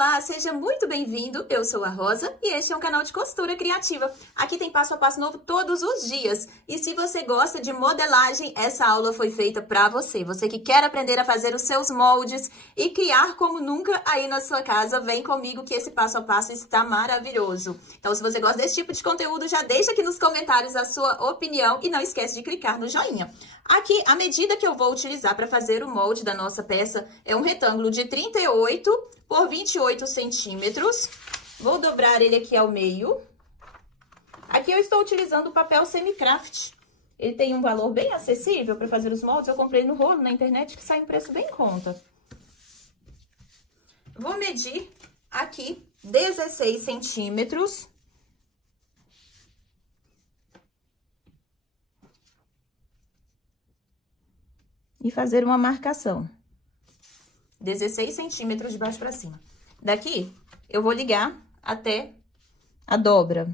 Olá, seja muito bem-vindo, eu sou a Rosa e este é um canal de costura criativa. Aqui tem passo a passo novo todos os dias. E se você gosta de modelagem, essa aula foi feita para você. Você que quer aprender a fazer os seus moldes e criar como nunca aí na sua casa, vem comigo que esse passo a passo está maravilhoso. Então, se você gosta desse tipo de conteúdo, já deixa aqui nos comentários a sua opinião e não esquece de clicar no joinha. Aqui, a medida que eu vou utilizar para fazer o molde da nossa peça é um retângulo de 38 por 28 centímetros. Vou dobrar ele aqui ao meio. Aqui eu estou utilizando o papel Semicraft. Ele tem um valor bem acessível para fazer os moldes. Eu comprei no rolo na internet que sai um preço bem em conta. Vou medir aqui 16 centímetros. E fazer uma marcação. 16 centímetros de baixo para cima. Daqui, eu vou ligar até a dobra.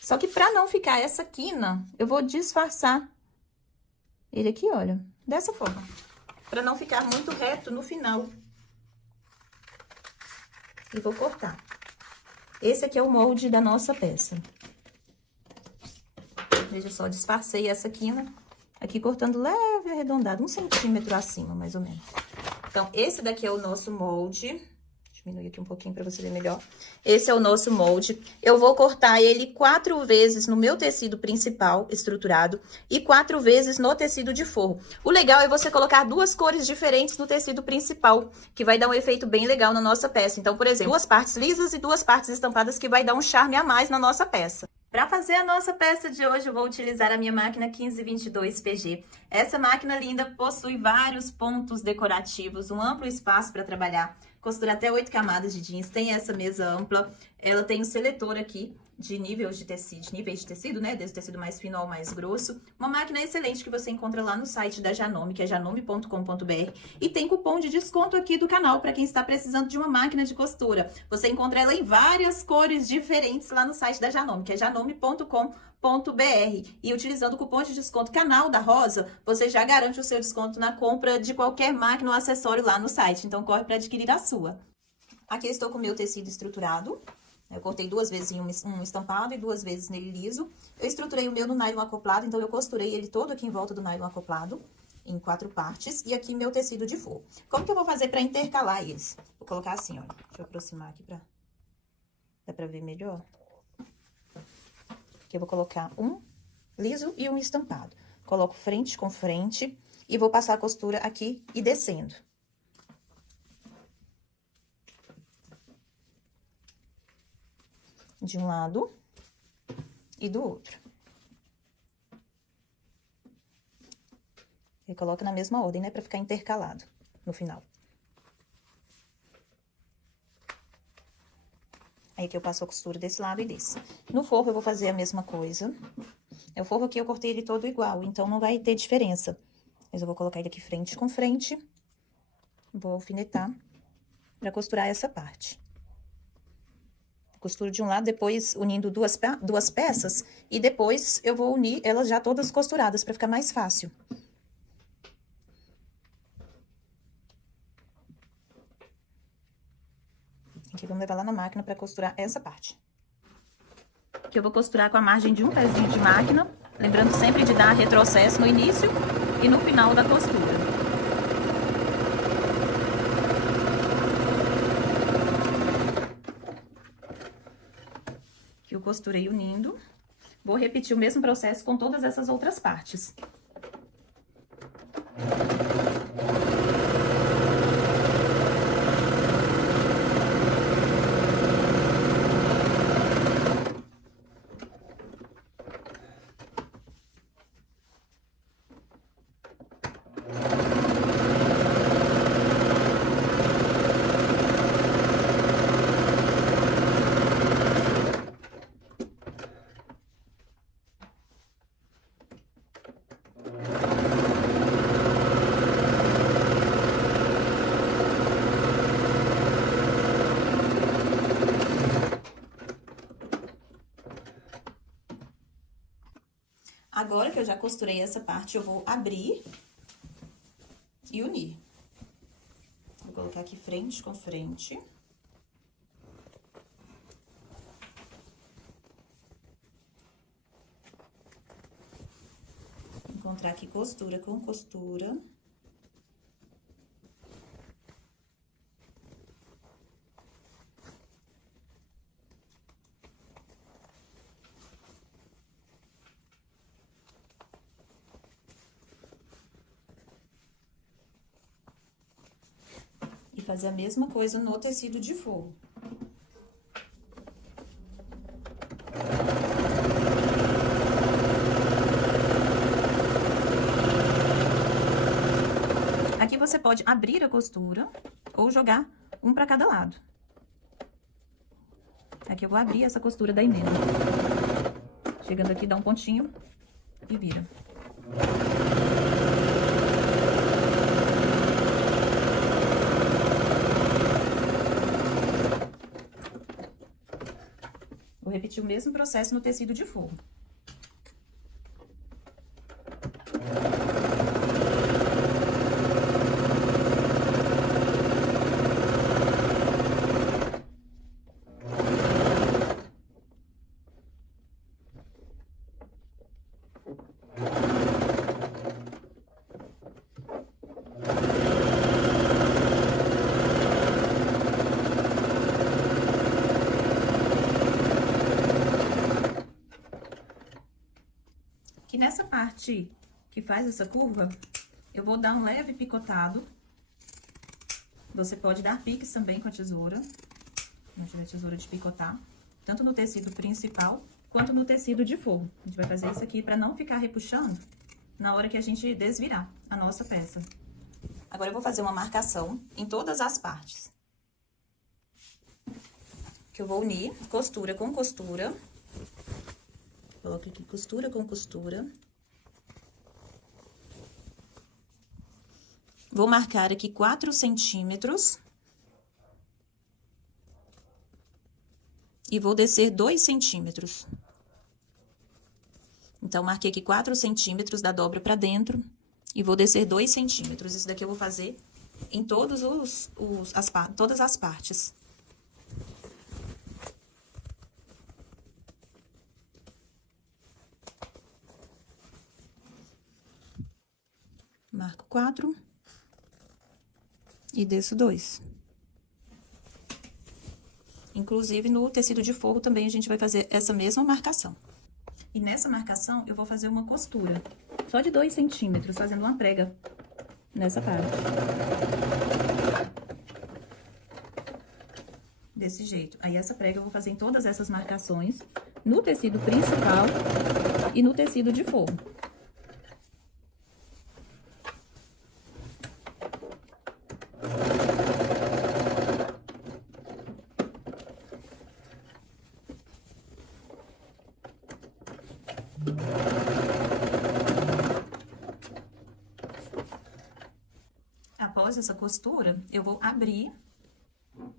Só que para não ficar essa quina, eu vou disfarçar ele aqui, olha, dessa forma. Para não ficar muito reto no final. E vou cortar. Esse aqui é o molde da nossa peça. Veja só, disfarcei essa quina aqui cortando leve e arredondado, 1 centímetro acima, mais ou menos. Então, esse daqui é o nosso molde. Diminuir aqui um pouquinho para você ver melhor. Esse é o nosso molde. Eu vou cortar ele 4 vezes no meu tecido principal estruturado e 4 vezes no tecido de forro. O legal é você colocar 2 cores diferentes no tecido principal, que vai dar um efeito bem legal na nossa peça. Então, por exemplo, 2 partes lisas e 2 partes estampadas, que vai dar um charme a mais na nossa peça. Para fazer a nossa peça de hoje, eu vou utilizar a minha máquina 1522 PG. Essa máquina linda possui vários pontos decorativos, um amplo espaço para trabalhar. Costura até 8 camadas de jeans, tem essa mesa ampla. Ela tem um seletor aqui de níveis de tecido, né? Desde o tecido mais fino ao mais grosso. Uma máquina excelente que você encontra lá no site da Janome, que é janome.com.br. E tem cupom de desconto aqui do canal para quem está precisando de uma máquina de costura. Você encontra ela em várias cores diferentes lá no site da Janome, que é janome.com.br. E utilizando o cupom de desconto canal da Rosa, você já garante o seu desconto na compra de qualquer máquina ou acessório lá no site. Então, corre para adquirir a sua. Aqui eu estou com o meu tecido estruturado. Eu cortei 2 vezes em um estampado e 2 vezes nele liso. Eu estruturei o meu no nylon acoplado, então eu costurei ele todo aqui em volta do nylon acoplado, em 4 partes. E aqui meu tecido de forro. Como que eu vou fazer para intercalar eles? Vou colocar assim, ó. Deixa eu aproximar aqui pra... Dá pra ver melhor? Aqui eu vou colocar um liso e um estampado. Coloco frente com frente e vou passar a costura aqui e descendo. De um lado e do outro. E coloca na mesma ordem, né? Pra ficar intercalado no final. Aí aqui eu passo a costura desse lado e desse. No forro eu vou fazer a mesma coisa. O forro aqui eu cortei ele todo igual, então não vai ter diferença. Mas eu vou colocar ele aqui frente com frente. Vou alfinetar pra costurar essa parte. Costuro de um lado, depois unindo duas peças, e depois eu vou unir elas já todas costuradas, para ficar mais fácil. Aqui vamos levar lá na máquina para costurar essa parte. Aqui eu vou costurar com a margem de um pezinho de máquina, lembrando sempre de dar retrocesso no início e no final da costura. Eu costurei unindo. Vou repetir o mesmo processo com todas essas outras partes. Agora que eu já costurei essa parte, eu vou abrir e unir. Vou colocar aqui frente com frente. Encontrar aqui costura com costura. E fazer a mesma coisa no tecido de forro. Aqui você pode abrir a costura ou jogar um para cada lado. Aqui eu vou abrir essa costura da emenda. Chegando aqui, dá um pontinho e vira. Vou repetir o mesmo processo no tecido de forro. Que nessa parte que faz essa curva, eu vou dar um leve picotado. Você pode dar piques também com a tesoura, se não tiver tesoura de picotar, tanto no tecido principal quanto no tecido de forro. A gente vai fazer isso aqui para não ficar repuxando na hora que a gente desvirar a nossa peça. Agora eu vou fazer uma marcação em todas as partes. Que eu vou unir costura com costura. Coloco aqui costura com costura. Vou marcar aqui 4 centímetros. E vou descer 2 centímetros. Então, marquei aqui 4 centímetros da dobra pra dentro. E vou descer 2 centímetros. Isso daqui eu vou fazer em todas as partes. Marco 4 e desço 2. Inclusive, no tecido de forro também a gente vai fazer essa mesma marcação. E nessa marcação, eu vou fazer uma costura, só de 2 centímetros, fazendo uma prega nessa parte. Desse jeito. Aí, essa prega eu vou fazer em todas essas marcações, no tecido principal e no tecido de forro. Após essa costura, eu vou abrir.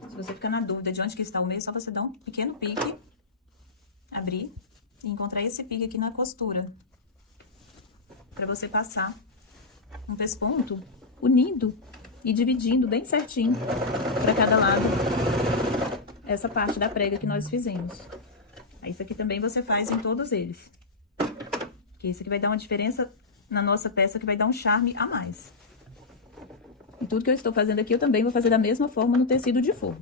Se você ficar na dúvida de onde que está o meio, é só você dar um pequeno pique, abrir e encontrar esse pique aqui na costura. Pra você passar um pesponto unindo e dividindo bem certinho pra cada lado essa parte da prega que nós fizemos. Aí, isso aqui também você faz em todos eles. Que isso aqui vai dar uma diferença na nossa peça, que vai dar um charme a mais. E tudo que eu estou fazendo aqui, eu também vou fazer da mesma forma no tecido de forro.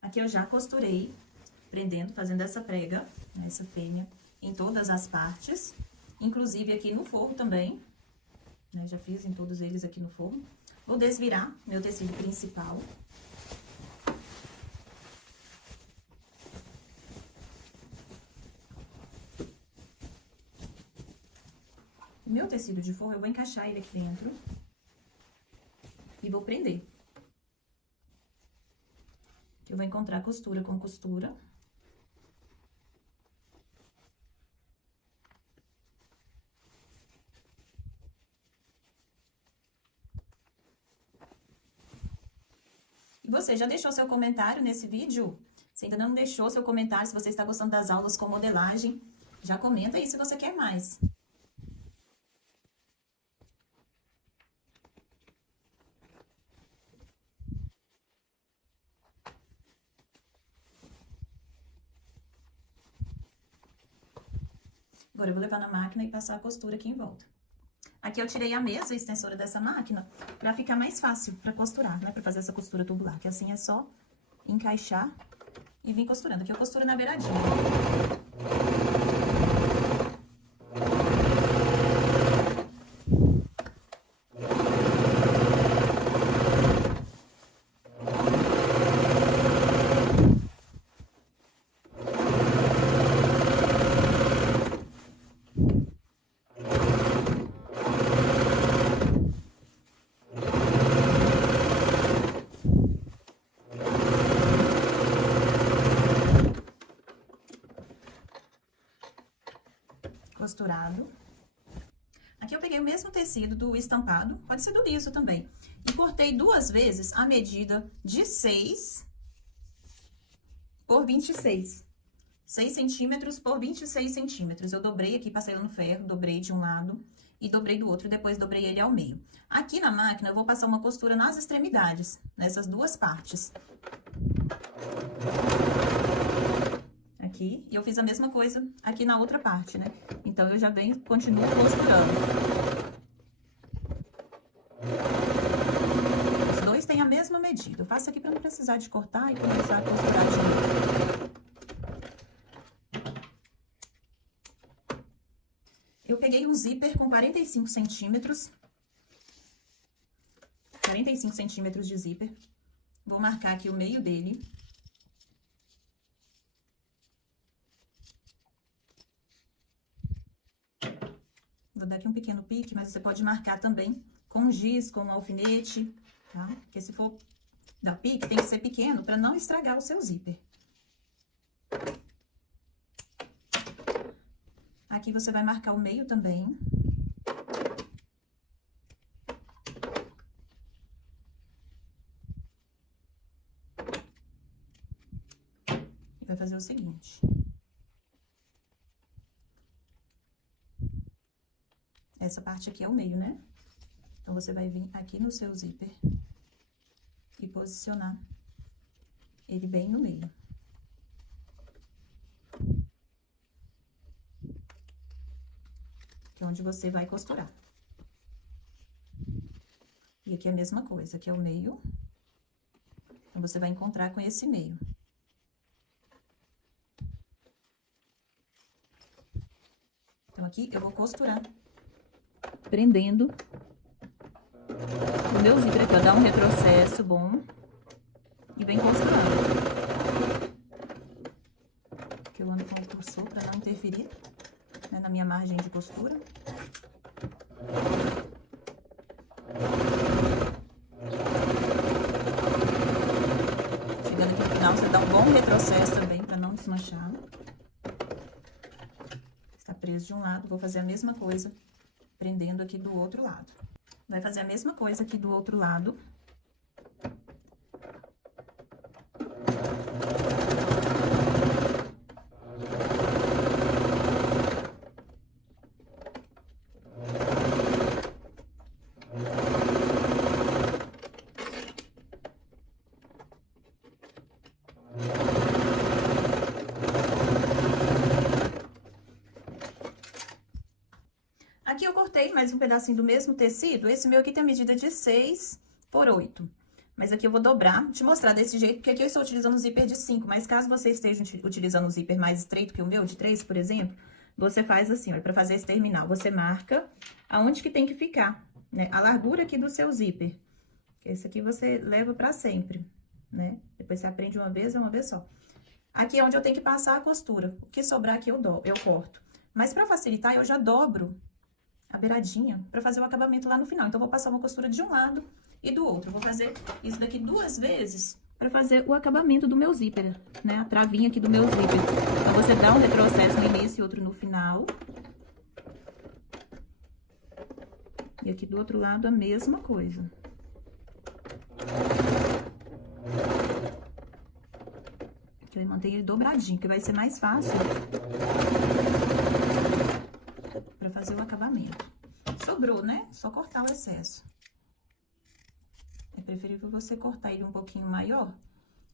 Aqui eu já costurei, prendendo, fazendo essa prega, né, essa penha, em todas as partes. Inclusive aqui no forro também, né? Já fiz em todos eles aqui no forro. Vou desvirar meu tecido principal. O meu tecido de forro, eu vou encaixar ele aqui dentro. E vou prender. Eu vou encontrar costura com costura. E você já deixou seu comentário nesse vídeo? Se ainda não deixou seu comentário, se você está gostando das aulas com modelagem, já comenta aí se você quer mais. Agora eu vou levar na máquina e passar a costura aqui em volta. Aqui eu tirei a mesa extensora dessa máquina pra ficar mais fácil pra costurar, né? Pra fazer essa costura tubular, que assim é só encaixar e vir costurando. Aqui eu costuro na beiradinha. Costurado. Aqui eu peguei o mesmo tecido do estampado, pode ser do liso também, e cortei 2 vezes a medida de 6 por 26. 6 centímetros por 26 centímetros. Eu dobrei aqui, passei no ferro, dobrei de um lado e dobrei do outro, depois dobrei ele ao meio. Aqui na máquina eu vou passar uma costura nas extremidades, nessas 2 partes. Aqui, e eu fiz a mesma coisa aqui na outra parte, né? Então, eu já continuo costurando. Os dois têm a mesma medida. Eu faço aqui pra não precisar de cortar e começar a costurar de novo. Eu peguei um zíper com 45 centímetros. 45 centímetros de zíper. Vou marcar aqui o meio dele. Vou dar aqui um pequeno pique, mas você pode marcar também com giz, com um alfinete, tá? Porque se for dar pique, tem que ser pequeno para não estragar o seu zíper. Aqui você vai marcar o meio também. E vai fazer o seguinte. Essa parte aqui é o meio, né? Então, você vai vir aqui no seu zíper e posicionar ele bem no meio. Que é onde você vai costurar. E aqui é a mesma coisa, aqui é o meio. Então, você vai encontrar com esse meio. Então, aqui eu vou costurar, prendendo o meu zíper aqui, ó, dá um retrocesso bom e vem costurando. Aqui eu ando com o cursor para não interferir, né, na minha margem de costura. Chegando aqui no final, você dá um bom retrocesso também para não desmanchar. Está preso de um lado, vou fazer a mesma coisa prendendo aqui do outro lado. Vai fazer a mesma coisa aqui do outro lado. Aqui eu cortei mais um pedacinho do mesmo tecido. Esse meu aqui tem a medida de 6 por 8. Mas aqui eu vou dobrar, te mostrar desse jeito, porque aqui eu estou utilizando o zíper de 5. Mas caso você esteja utilizando o zíper mais estreito que o meu, de 3, por exemplo, você faz assim, olha, pra fazer esse terminal. Você marca aonde que tem que ficar, né? A largura aqui do seu zíper. Esse aqui você leva pra sempre, né? Depois você aprende uma vez, é uma vez só. Aqui é onde eu tenho que passar a costura. O que sobrar aqui eu corto. Mas pra facilitar, eu já dobro a beiradinha pra fazer o acabamento lá no final. Então, eu vou passar uma costura de um lado e do outro. Eu vou fazer isso daqui 2 vezes pra fazer o acabamento do meu zíper, né? A travinha aqui do meu zíper. Então, você dá um retrocesso no início e outro no final. E aqui do outro lado, a mesma coisa. Mantém ele dobradinho, que vai ser mais fácil pra fazer o acabamento. Sobrou, né? Só cortar o excesso. É preferível você cortar ele um pouquinho maior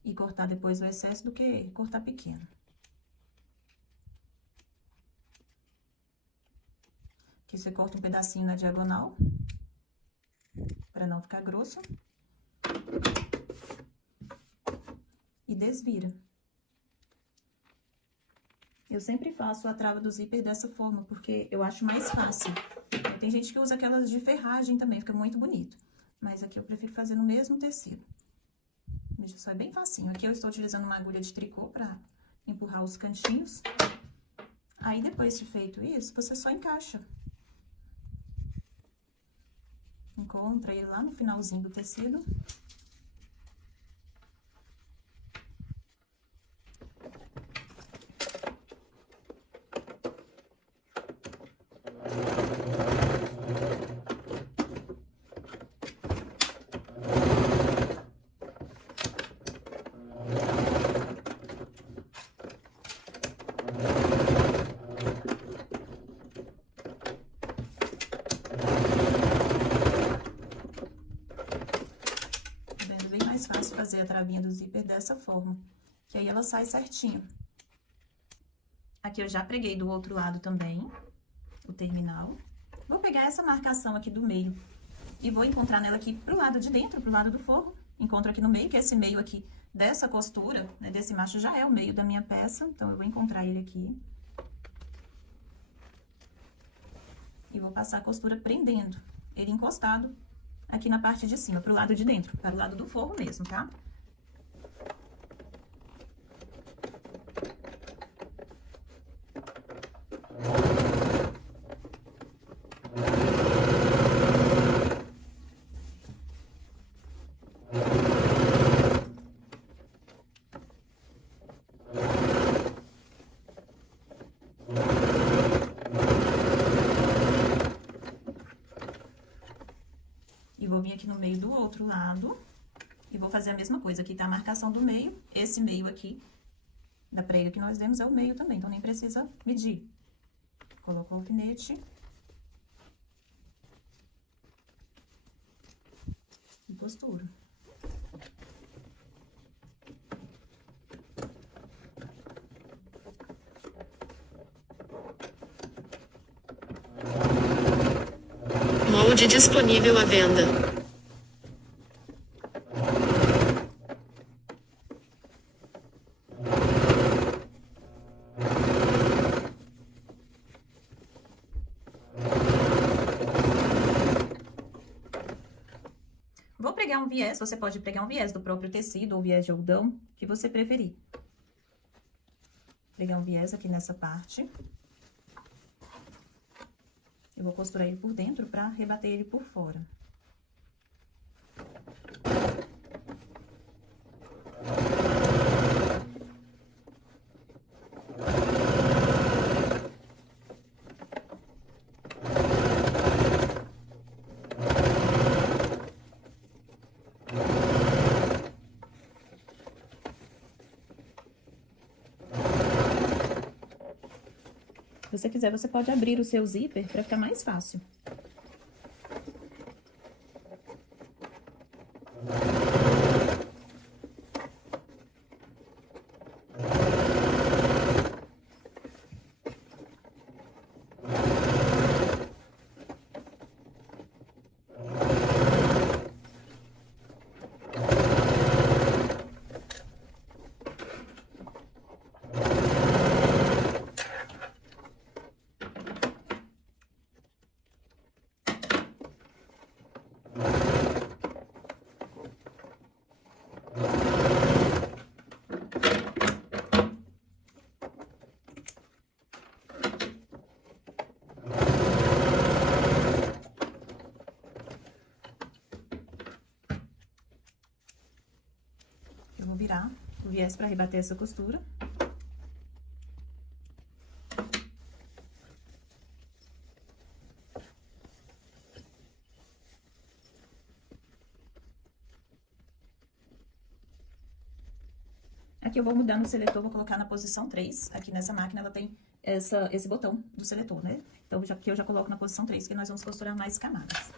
e cortar depois o excesso do que cortar pequeno. Aqui você corta um pedacinho na diagonal, para não ficar grosso. E desvira. Eu sempre faço a trava do zíper dessa forma, porque eu acho mais fácil. Tem gente que usa aquelas de ferragem também, fica muito bonito. Mas aqui eu prefiro fazer no mesmo tecido. Veja só, é bem facinho. Aqui eu estou utilizando uma agulha de tricô para empurrar os cantinhos. Aí, depois de feito isso, você só encaixa. Encontra ele lá no finalzinho do tecido. Mais fácil fazer a travinha do zíper dessa forma, que aí ela sai certinho. Aqui eu já preguei do outro lado também, o terminal. Vou pegar essa marcação aqui do meio e vou encontrar nela aqui pro lado de dentro, pro lado do forro. Encontro aqui no meio, que esse meio aqui dessa costura, né, desse macho já é o meio da minha peça, então eu vou encontrar ele aqui. E vou passar a costura prendendo ele encostado aqui na parte de cima, pro lado de dentro, para o lado do forro mesmo, tá? E vou vir aqui no meio do outro lado e vou fazer a mesma coisa. Aqui tá a marcação do meio, esse meio aqui da prega que nós demos é o meio também, então nem precisa medir. Coloco o alfinete. E costuro. Molde disponível à venda. Vou pregar um viés, você pode pregar um viés do próprio tecido ou viés de algodão, que você preferir. Pregar um viés aqui nessa parte. Eu vou costurar ele por dentro pra rebater ele por fora. Se você quiser, você pode abrir o seu zíper para ficar mais fácil. Eu vou virar o viés para rebater essa costura. Aqui eu vou mudar no seletor, vou colocar na posição 3. Aqui nessa máquina ela tem esse botão do seletor, né? Então, aqui eu já coloco na posição 3, que nós vamos costurar mais camadas.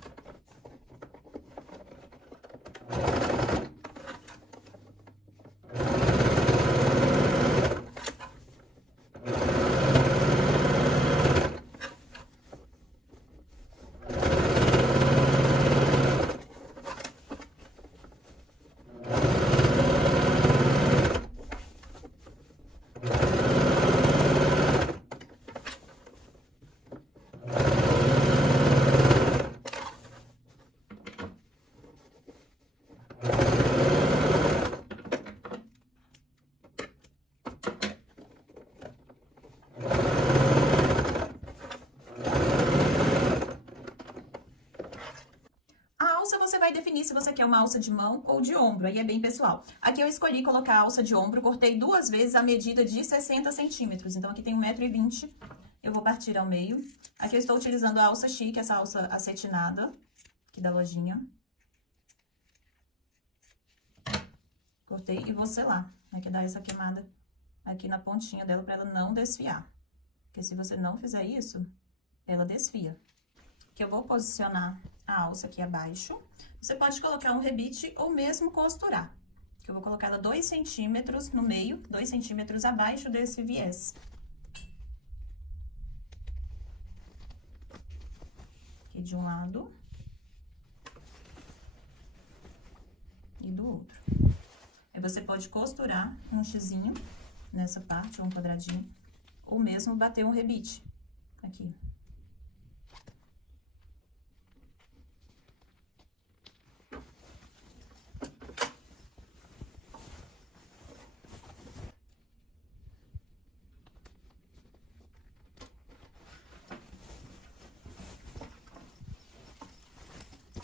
Você vai definir se você quer uma alça de mão ou de ombro, aí é bem pessoal. Aqui eu escolhi colocar a alça de ombro, cortei 2 vezes a medida de 60 centímetros. Então, aqui tem 1,20 m, eu vou partir ao meio. Aqui eu estou utilizando a alça chique, essa alça acetinada, aqui da lojinha. Cortei e vou selar, né, que dá essa queimada aqui na pontinha dela pra ela não desfiar. Porque se você não fizer isso, ela desfia. Que eu vou posicionar a alça aqui abaixo. Você pode colocar um rebite ou mesmo costurar. Que eu vou colocar ela 2 centímetros no meio, 2 centímetros abaixo desse viés. Aqui de um lado. E do outro. Aí você pode costurar um xizinho nessa parte, ou um quadradinho. Ou mesmo bater um rebite aqui.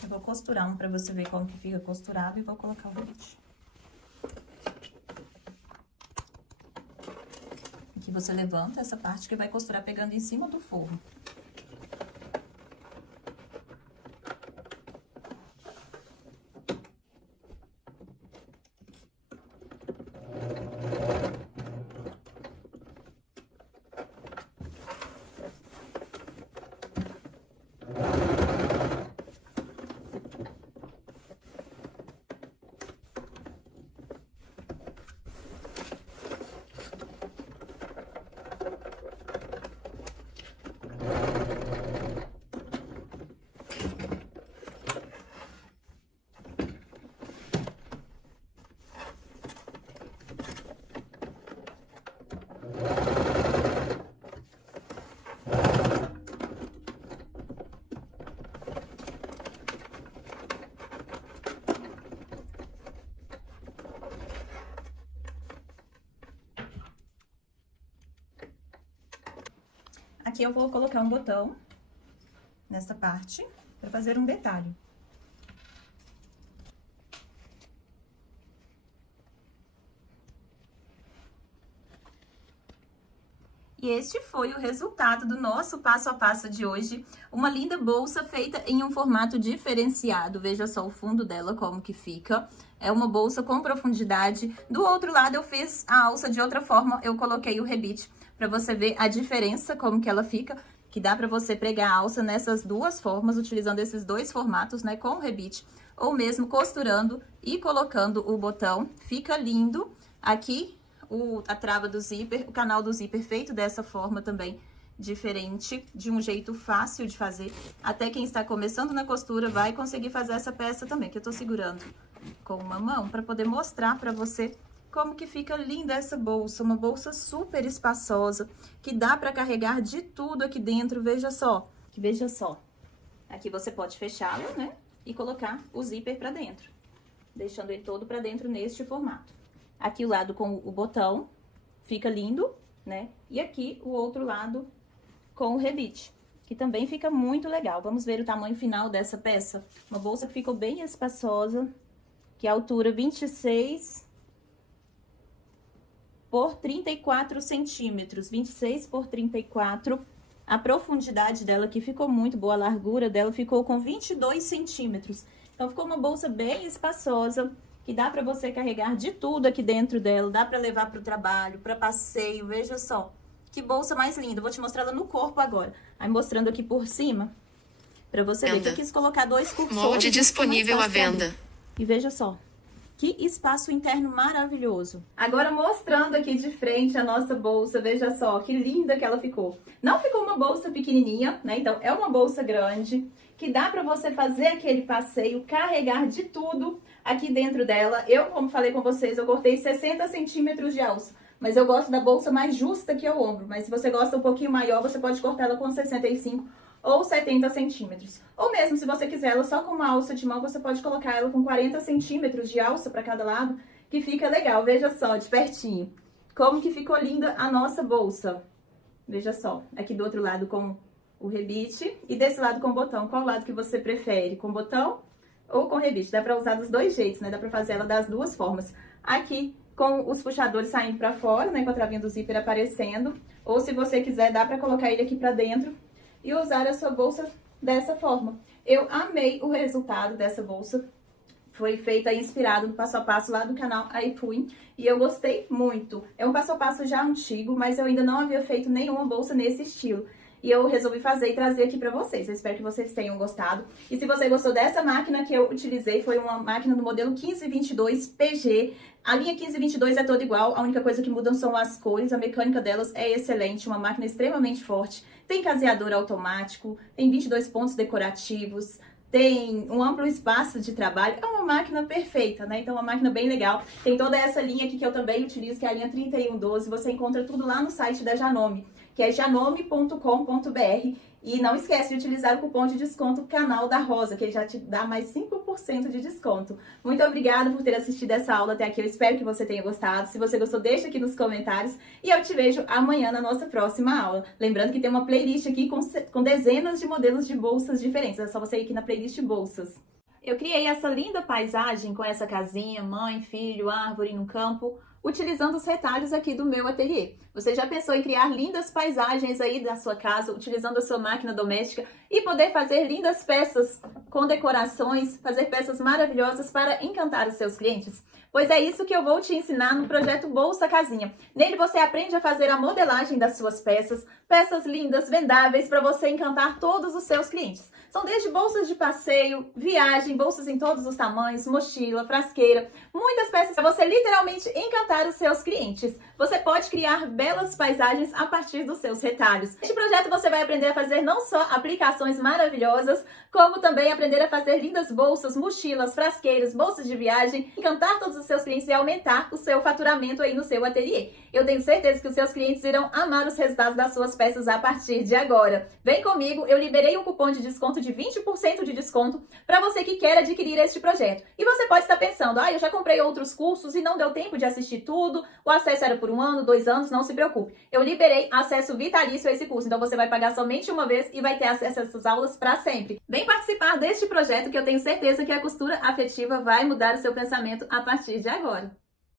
Eu vou costurar um pra você ver como que fica costurado e vou colocar o rebite. Aqui você levanta essa parte que vai costurar pegando em cima do forro. Aqui eu vou colocar um botão nessa parte para fazer um detalhe. E este foi o resultado do nosso passo a passo de hoje. Uma linda bolsa feita em um formato diferenciado. Veja só o fundo dela como que fica. É uma bolsa com profundidade. Do outro lado eu fiz a alça de outra forma, eu coloquei o rebite para você ver a diferença, como que ela fica. Que dá para você pregar a alça nessas duas formas, utilizando esses dois formatos, né, com o rebite. Ou mesmo costurando e colocando o botão. Fica lindo. Aqui a trava do zíper, o canal do zíper feito dessa forma também, diferente, de um jeito fácil de fazer. Até quem está começando na costura vai conseguir fazer essa peça também, que eu tô segurando com uma mão para poder mostrar para você como que fica linda essa bolsa. Uma bolsa super espaçosa, que dá para carregar de tudo aqui dentro, veja só. Aqui você pode fechá-la, né, e colocar o zíper para dentro, deixando ele todo para dentro neste formato. Aqui o lado com o botão, fica lindo, né? E aqui o outro lado com o rebite, que também fica muito legal. Vamos ver o tamanho final dessa peça. Uma bolsa que ficou bem espaçosa, que é a altura 26 por 34 centímetros. 26 por 34. A profundidade dela aqui ficou muito boa, a largura dela ficou com 22 centímetros. Então, ficou uma bolsa bem espaçosa, que dá pra você carregar de tudo aqui dentro dela, dá pra levar pro trabalho, pra passeio, veja só. Que bolsa mais linda, vou te mostrar ela no corpo agora. Aí mostrando aqui por cima, pra você ver que eu quis colocar 2 cursores. Molde disponível à venda. E veja só, que espaço interno maravilhoso. Agora mostrando aqui de frente a nossa bolsa, veja só que linda que ela ficou. Não ficou uma bolsa pequenininha, né? Então é uma bolsa grande, que dá pra você fazer aquele passeio, carregar de tudo aqui dentro dela. Eu, como falei com vocês, eu cortei 60 centímetros de alça. Mas eu gosto da bolsa mais justa que é o ombro. Mas se você gosta um pouquinho maior, você pode cortar ela com 65 ou 70 centímetros. Ou mesmo, se você quiser ela só com uma alça de mão, você pode colocar ela com 40 centímetros de alça para cada lado, que fica legal. Veja só, de pertinho, como que ficou linda a nossa bolsa. Veja só, aqui do outro lado com o rebite e desse lado com botão. Qual lado que você prefere? Com botão ou com rebite? Dá para usar dos dois jeitos, né? Dá para fazer ela das duas formas. Aqui com os puxadores saindo para fora, né, com a travinha do zíper aparecendo, ou se você quiser, dá para colocar ele aqui para dentro e usar a sua bolsa dessa forma. Eu amei o resultado dessa bolsa, foi feita inspirado no passo a passo lá do canal iPuin, e eu gostei muito. É um passo a passo já antigo, mas eu ainda não havia feito nenhuma bolsa nesse estilo. E eu resolvi fazer e trazer aqui pra vocês. Eu espero que vocês tenham gostado. E se você gostou dessa máquina que eu utilizei, foi uma máquina do modelo 1522 PG. A linha 1522 é toda igual, a única coisa que mudam são as cores. A mecânica delas é excelente, uma máquina extremamente forte. Tem caseador automático, tem 22 pontos decorativos, tem um amplo espaço de trabalho. É uma máquina perfeita, né? Então, uma máquina bem legal. Tem toda essa linha aqui que eu também utilizo, que é a linha 3112. Você encontra tudo lá no site da Janome, que é janome.com.br. E não esquece de utilizar o cupom de desconto Canal da Rosa, que ele já te dá mais 5% de desconto. Muito obrigada por ter assistido essa aula até aqui. Eu espero que você tenha gostado. Se você gostou, deixa aqui nos comentários. E eu te vejo amanhã na nossa próxima aula. Lembrando que tem uma playlist aqui com dezenas de modelos de bolsas diferentes. É só você ir aqui na playlist bolsas. Eu criei essa linda paisagem com essa casinha, mãe, filho, árvore no campo, utilizando os retalhos aqui do meu ateliê. Você já pensou em criar lindas paisagens aí da sua casa, utilizando a sua máquina doméstica e poder fazer lindas peças com decorações, fazer peças maravilhosas para encantar os seus clientes? Pois é isso que eu vou te ensinar no projeto Bolsa Casinha. Nele você aprende a fazer a modelagem das suas peças, peças lindas, vendáveis, para você encantar todos os seus clientes. São desde bolsas de passeio, viagem, bolsas em todos os tamanhos, mochila, frasqueira, muitas peças para você literalmente encantar os seus clientes. Você pode criar belas paisagens a partir dos seus retalhos. Neste projeto você vai aprender a fazer não só aplicações maravilhosas, como também aprender a fazer lindas bolsas, mochilas, frasqueiras, bolsas de viagem, encantar todos os seus clientes e aumentar o seu faturamento aí no seu ateliê. Eu tenho certeza que os seus clientes irão amar os resultados das suas peças a partir de agora. Vem comigo, eu liberei um cupom de desconto de 20% de desconto para você que quer adquirir este projeto. E você pode estar pensando, eu já comprei outros cursos e não deu tempo de assistir tudo, o acesso era por 1 ano, 2 anos, não se preocupe. Eu liberei acesso vitalício a esse curso, então você vai pagar somente uma vez e vai ter acesso a essas aulas para sempre. Vem participar deste projeto que eu tenho certeza que a costura afetiva vai mudar o seu pensamento a partir de agora.